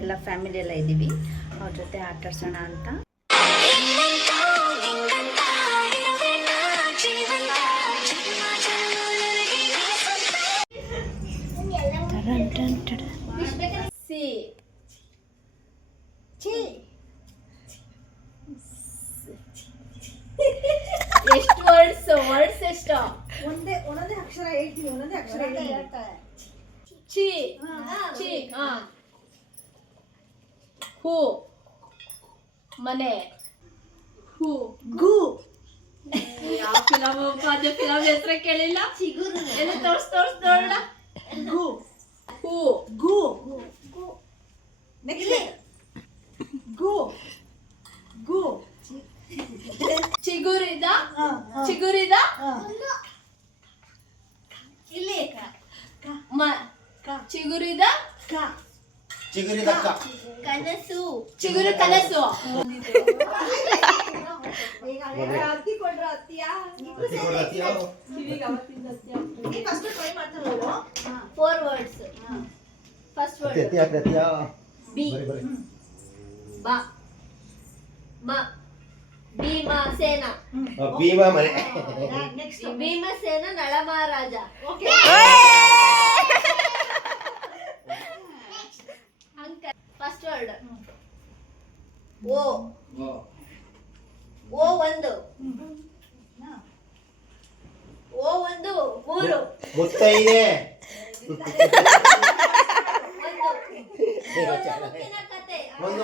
ಎಲ್ಲ ಫ್ಯಾಮಿಲಿ ಎಲ್ಲ ಇದ್ದೀವಿ. ಅವ್ರ ಜೊತೆ ಆಟಾಡ್ಸೋಣ ಅಂತ. ಎಷ್ಟು ವರ್ಡ್ಸ್ ಎಷ್ಟು ಒಂದೊಂದೇ ಅಕ್ಷರ ಹೇಳ್ತೀನಿ. ಒಂದೊಂದೇ ಅಕ್ಷರ ಹೇಳ್ತಾರೆ. ಚಿ ಚಿ ಹೂ ಮನೆ ಹೂ ಗು ಯಾವ ಫಿಲಮ್ ಅದೇ ಫಿಲಮ್ ಹೆಸರು ಕೇಳಿಲ್ಲ. ಎಲ್ಲ ತೋರ್ಸ್ ನೋಡೋಣ. ಗು ಹೂ ಗು ನೆಕ್ಸ್ಟ್ ಗು ಗು ಚಿಗುರಿದ ಇಲ್ಲಿ ಚಿಗುರಿದ ಕನಸು ಕನಸು ಅತ್ತಿ ಕೊಡ್ರ ಅತ್ತಿಯಾ ಫಸ್ಟ್ ಟ್ರೈ ಮಾಡ್ತಾರೆ. 4 words. ಫಸ್ಟ್ ವರ್ಡ್ ಬಿ ಬ ಮ Bhimasena next Bhimasena Nalamaharaja. First word ಓ ಒಂದು ಮೂರು ಮುತ್ತೈದೆ ಮುತ್ತಿನ ಕತೆ. ಒಂದು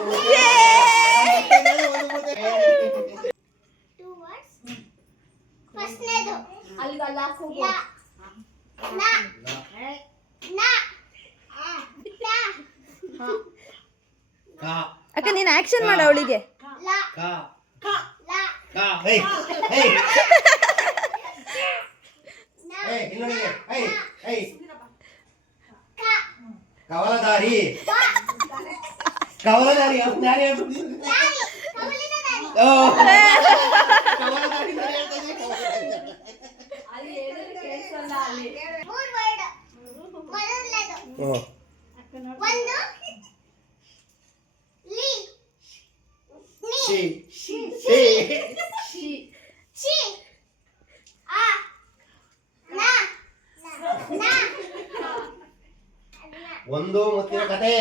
ಅಲ್ಲಿಗಲ್ಲ ಅಕ್ಕ ನೀನು ಆಕ್ಷನ್ ಮಾಡ ಅವಳಿಗೆ. ಕವಲದಾರಿ ಒಂದು ಮುತ್ತಿನ ಕತೆ.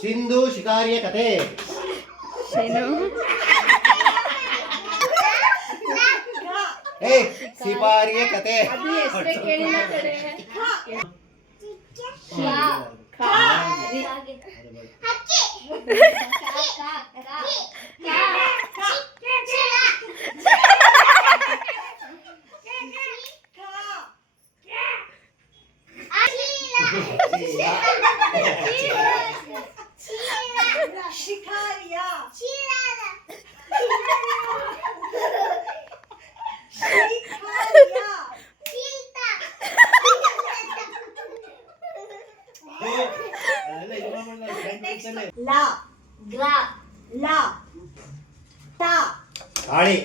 ಸಿಂಧು ಶಿಕಾರಿಯ ಕತೆ. ಸಿಪಾರಿಯ ಕತೆ. ಗಾಳಿ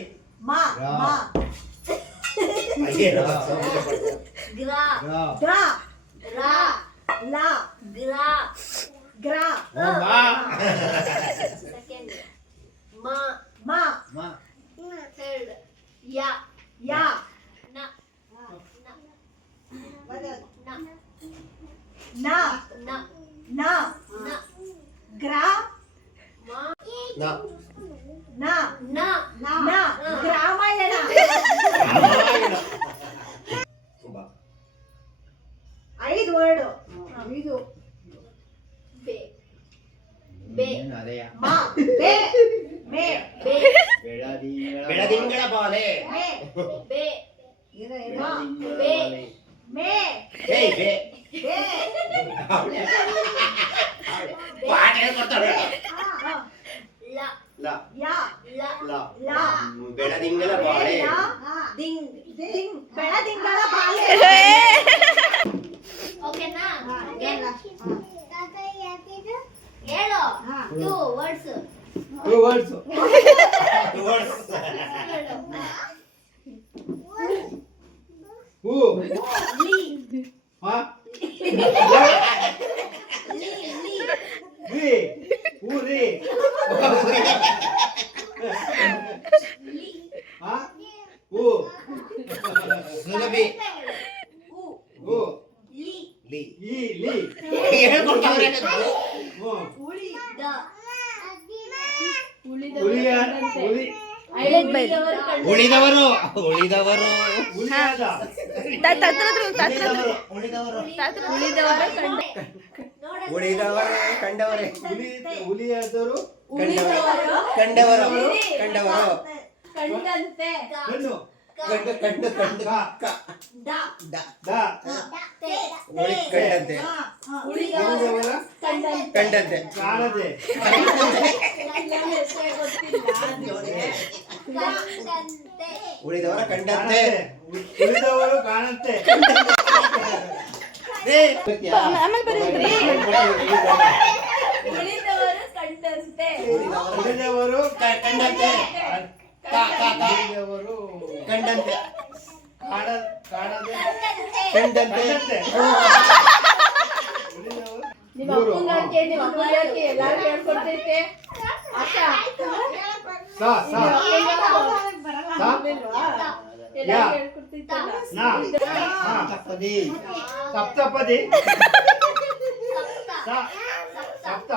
ಗ್ರಾಮಾಯಣ. ಐದು ವರ್ಡ್. ಇದು ಬೆಳದಿಂಗಳ ಬಾಲೆ. ಬೆಳದಿಂಗಳ ಬಾಳೆ. ಬೆಳದಿಂಗಳ ಬಾಳೆ. ಓಕೆನಾ? ಹೇಳು 2 words ಟೂ ವರ್ಡ್ಸ್ ಹೂ ಹಾ ರೀ ಹೂ ರೀ ಹಾ ಹೂ ಸುಲಭಿ ಹೂ ಲಿ ಈ ಲಿ ಹೇಳ್ಕೊಡ್ತಾವ್ರೆ ಹೂ ಉಳಿದವರು ಹುಲಿಯ ಕಂಡಂತೆ. ಹುಲಿ ಉಳಿದವರು ಕಂಡಂತೆ. ಉಳಿದವರು ಉಳಿದವರು ಹುಲಿಯಾದ ಉಳಿದವರು ಉಳಿದವರ ಕಂಡ ಉಳಿದವರೇ ಕಂಡವರೇ ಹುಲಿಯಾದರು ಉಳಿದವರು ಕಂಡವರು ಕಂಡವರು ಕಂಡಂತೆ. ಕಣ್ಣು ಕಂಡು ಕಂಡು ಕಂಡು ದ ಕಂಡಂತೆ ಉಳಿದವರ ಕಂಡಂತೆ. ಕಂಡಂತೆ ಕಾಣದೆ ನಮ್ಮ ಹೆಸರೇ ಗೊತ್ತಿಲ್ಲ ಅದಕ್ಕೆ. ಉಳಿದವರ ಕಂಡಂತೆ ಕಾಣಂತೆ ಉಳಿದವರು ಕಾಣಂತೆ ಆಮೇಲೆ ಬರೀ ಉಳಿದವರು ಕಂಡಂತೆ. ಉಳಿದವರು ಕಂಡಂತೆ ಉಳಿದವರು ಕಂಡಂತೆ ಕಾಣದೆ ಕಂಡಂತೆ ಉಳಿದವರು ನಿಮ್ಮ ಅಪ್ಪಂಗೆ ನಿಮ್ಮ ಅಮ್ಮನಿಗೆ ಎಲ್ಲಾರು ಹೇಳ್ಕೊಡ್ತೈತೆ. ಅಕ್ಕ ಸ ಸ ಎಲ್ಲಾರು ಹೇಳ್ಕೊಡ್ತೈತಲ್ಲ. ನಾ ಹಾ ಸಪ್ತಪದಿ ಸಪ್ತಪದಿ ಸಪ್ತ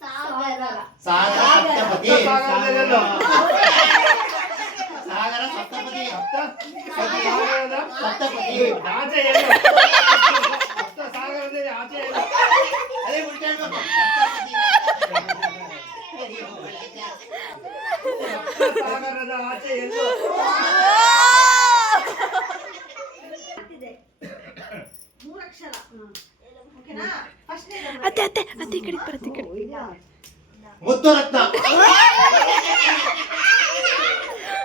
ಸಾಗರ. ಸಾಗರ ಸಪ್ತಪದಿ ಸಾಗರದಲ್ಲೋ ಸಾಗರ ಸಪ್ತಪದಿ ಸಾಗರದ ಸಪ್ತಪದಿ ಆಚೆ ಏನು ಸಪ್ತ ಸಾಗರದಲ್ಲಿ ಆಚೆ ಏನು ಅದೇ ಉಲ್ಟಾ ಹೇಳ್ಬೇಕು. ಸಪ್ತ ಸಾಗರದ ಆಚೆ ಎಲ್ಲೋ ಮೂರಕ್ಷರ ಓಕೆನಾ ಫಸ್ಟ್ ಅತ್ತೆ ಅತ್ತೆ ಅತ್ತೆ ಈ ಕಡೆ ಬರುತ್ತೆ ಈ ಕಡೆ ಮುತ್ತು ರತ್ನ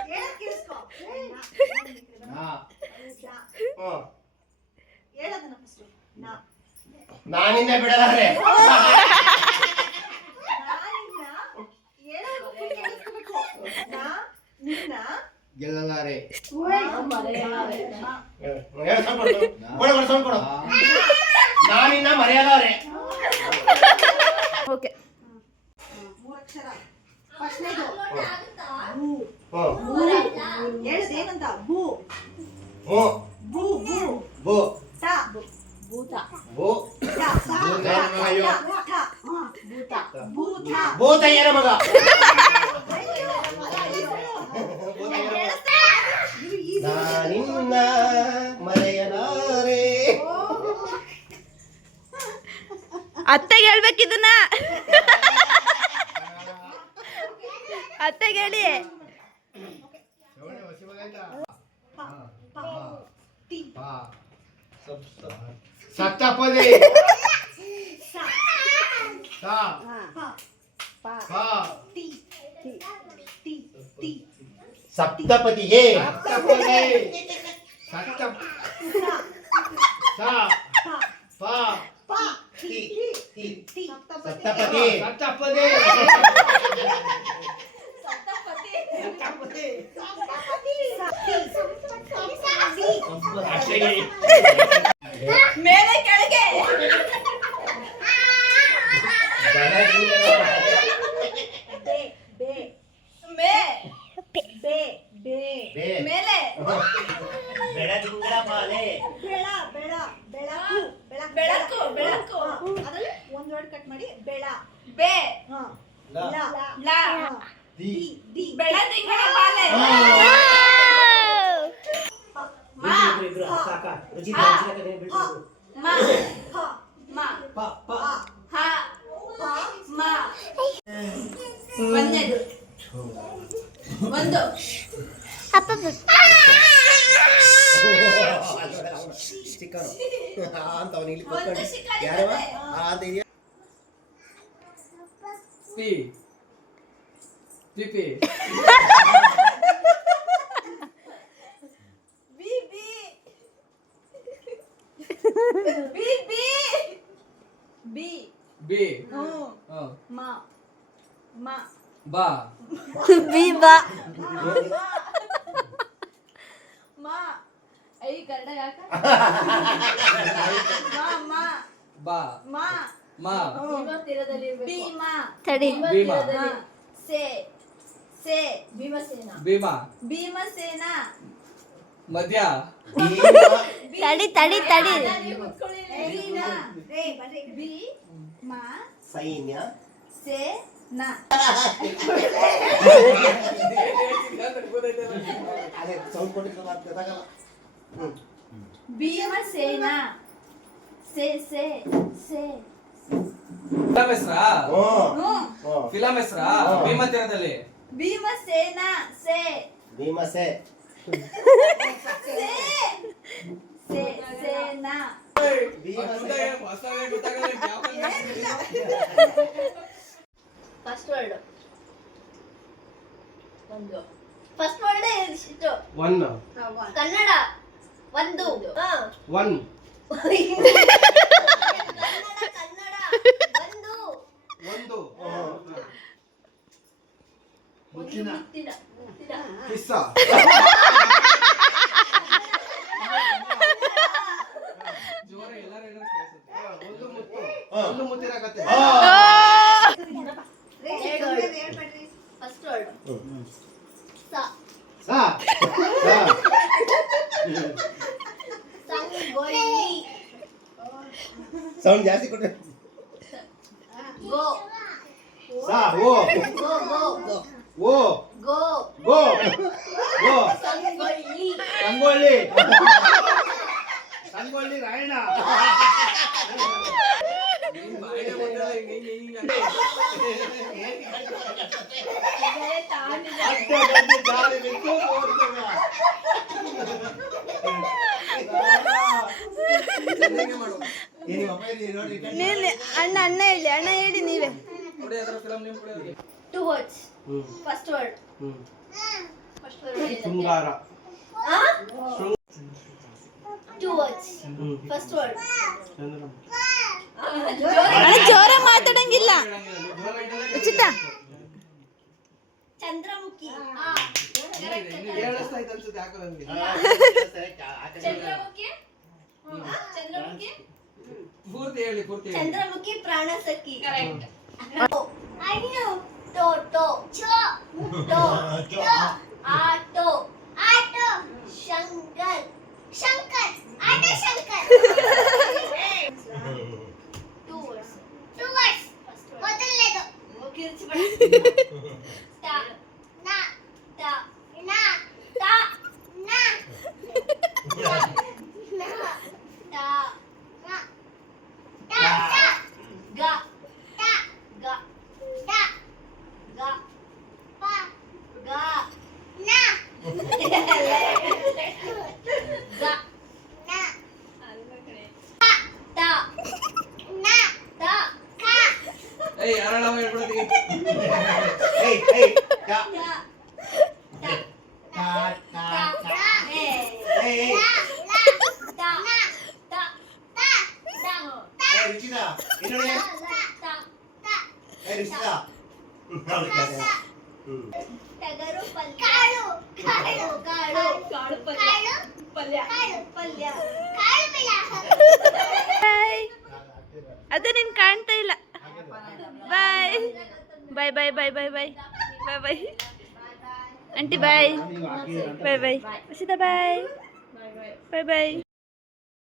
ಕೇಳಿಸ್ಕೊ ನಾ ಹೇಳೋದನ್ನ ಫಸ್ಟ್ ನಾ ನಾನಿಂದ ಬಿಡಲಾರೆ ನಾನಿನ್ನ ಹೇಳೋದು ಕೇಳಿಸ್ಕೊಬೇಕು ನಾ ನಿನ್ನ ಗೆಲ್ಲಲಾರೆ ಮರೆಯಲಾರೆ. ಕೊಡು ನಾನಿನ್ನ ಮರೆಯಲಾರೆ ಓಕೆ ಮೂರಕ್ಷರ ಫಸ್ಟ್ನೇದು ಹ್ಞೂ ಹೇಳೋದೇನಂತ ಬೂ ಹ್ಞೂ ಬೂ ಬೂ ಬೋ ಟ ಭೂತ. ಬೋ ಟ ಟ ಅಯ್ಯೋ. ಟ ಭೂತ ಭೂತಯ್ಯನ ಮಗ ನಾನಿನ್ನ ಮರೆಯಲಾರೆ ಅತ್ತೆಗೆ ಹೇಳ್ಬೇಕು ಇದನ್ನ ಅತ್ತೆಗೆ ಹೇಳಿ ಸಪ್ತಪದಿ ಸಪ್ತಪದಿಯೇ ಸಪ್ತಪದಿ ಸಪ್ತ ಸಪ್ತಪದಿ ಸಪ್ತಪದಿ ಮೇಲೆ ಕೆಳಗೆ. ಮೇ ಮೇಲೆ ಬೆಳದಿಂಗಳ ಬಾಲೆ ಬೆಳಕು ಬೆಳಕು. ಅದ್ರಲ್ಲಿ ಒಂದ್ ವರ್ಡ್ ಕಟ್ ಮಾಡಿ ಬೆಳ ಬೇ ಹ ಲ ಲ ಲಾ ದಿ ದಿ ಬೆಳದಿಂಗಳ ಬಾಲೆ. ಮಾ ಮಾ ಹ ಮಾ ಪ ಹ ಮಾ. ಒಂದನೇದು ಒಂದು ಚಿಕ್ಕನು ಅಂತ ಅವನು ಇಲ್ಲಿ ಒಂದು ಕೂತ್ಕೊಂಡು ಶಿಕಾರಿ ಯಾರವ ಕತೆ. ಅಂತ ಇದೆಯಾ P PP B B B B B B ಮಾ ಮ ಬಾ ಬಿ ಬಾ ಮ ಐ ಕನ್ನಡ ಯಾಕ ಮ ಬಾ ಮ ಮಾ ಭೀಮ ತೀರದಲ್ಲಿ ಇರ್ಬೇಕು. ಭೀಮ ತಡಿ ಭೀಮ ಭೀಮ. ತೀರದಲ್ಲಿ. ಸೆ ಸೆ ಭೀಮಸೇನ ಭೀಮಾ ಭೀಮಸೇನ ಮಧ್ಯ ತಡಿ ತಡಿ ತಡಿ ನೀವು ಕುತ್ಕೊಳ್ಳಿ. ಬಿ ಮ ಸೈನ್ಯ ಸೆ ನ ಅದೇ ಸೌಂಡ್ ಕೊಟ್ಟಿದ್ರೆ ಗೊತ್ತಾಗಲ್ಲ. ಭೀಮಸೇನ ಸೆ ಸೆ ಸೆ ಫಿಲಂ ಹೆಸ್ರಾ ಹ್ಮ್ ಫಿಲಂ ಹೆಸ್ರಾ ಭೀಮಾ ತೀರದಲ್ಲಿ ಭೀಮಸೇನ ಸೆ ಭೀಮಸೆ ಸೆ ಸೆ ಸೇನ ಫಸ್ಟ್ ವರ್ಡ್ ಒಂದು ಫಸ್ಟ್ ವರ್ಡ್ ಇಷ್ಟು ಒನ್ ಕನ್ನಡ ಒಂದು ಹಾ. ಒನ್ ಕನ್ನಡ ಒಂದು ಒಂದು ಮುತ್ತಿನ ಕಿಸ್ಸ ಜೋರ ಎಲ್ಲರೂ ಏನಾದ್ರು ಕೇಳಿಸುತ್ತೆ ಒಂದು ಮುತ್ತು ಒಂದು ಮುತ್ತಿನ ಕತೆ ಫಸ್ಟ್ ವರ್ಡ್ ಸ ಸಾ ಸಂಗೊಳ್ಳಿ ಸೌಂಡ್ ಜಾಸ್ತಿ ಕೊಟ್ಟೆ. ಗೋ ಸಾ ಓ ಗೋ ಗೋ ಓ ಗೋ ಗೋ ಗೋ ಸಂಗೊಳ್ಳಿ ಸಂಗೊಳ್ಳಿ ಸಂಗೊಳ್ಳಿ ರಾಯಣ್ಣ ಏನು ಅಪ್ಪ ಇಲ್ಲಿ ನೋಡಿ ನೀನು ಅಣ್ಣ ಅಣ್ಣ ಹೇಳಿ ನೀವೇ two words first word first word ಶೃಂಗಾರ ಟು ವರ್ಡ್ಸ್ ಫಸ್ಟ್ ವರ್ಡ್ ಅಣ್ಣ ಜೋರ ಮಾತಾಡಂಗಿಲ್ಲ ಉಚಿತ ಚಂದ್ರಮುಖಿ ಅನ್ಸುತ್ತೆ ಯಾಕೋ ನನಗೆ ಚಂದ್ರಮುಖಿ ಚಂದ್ರಮುಖಿ ಪೂರ್ತಿ ಹೇಳಿ ಚಂದ್ರಮುಖಿ ಪ್ರಾಣಸಖಿ ಕರೆಕ್ಟ್ ಅಯ್ಯೋ ಟೋ ಟೋ ಚೋ ಟೋ ಟೋ auto auto Shankar Shankar auto Shankar two words ಮೊದಲನೇದು ಕಿರ್ಚಿ ಟ ನ ಟ ನ ಟ ನ ಏಯ್ ಯಾರಣ್ಣ ಹೇಳ್ಬಿಡ್ತೀವಿ ಏಯ್ ಏಯ್ ಟಾ ಟಾ ಟಾ ಟಾ ಏಯ್ ಏಯ್ ಏ ರುಚಿತಾ ಇನ್ನೊಡೆ ಏ ರುಚಿತಾ ಟಗರು ಕಾಳು ಕಾಳು ಕಾಳು ಕಾಳು ಪಲ್ಯ ಪಲ್ಯ ಪಲ್ಯ ಕಾಳು ಬಾಯ್ ಅದೇ ನೀನ್ ಕಾಣ್ತಾ ಇಲ್ಲ ಬಾಯ್ ಬಾಯ್ ಬಾಯ್ ಬಾಯ್ ಬಾಯ್ ಬಾಯ್ ಬಾಯ್ ಬಾಯ್ ಆಂಟಿ ಬಾಯ್ ಬಾಯ್ ಬಾಯ್ ಉಚಿತ ಬಾಯ್ ಬಾಯ್ ಬಾಯ್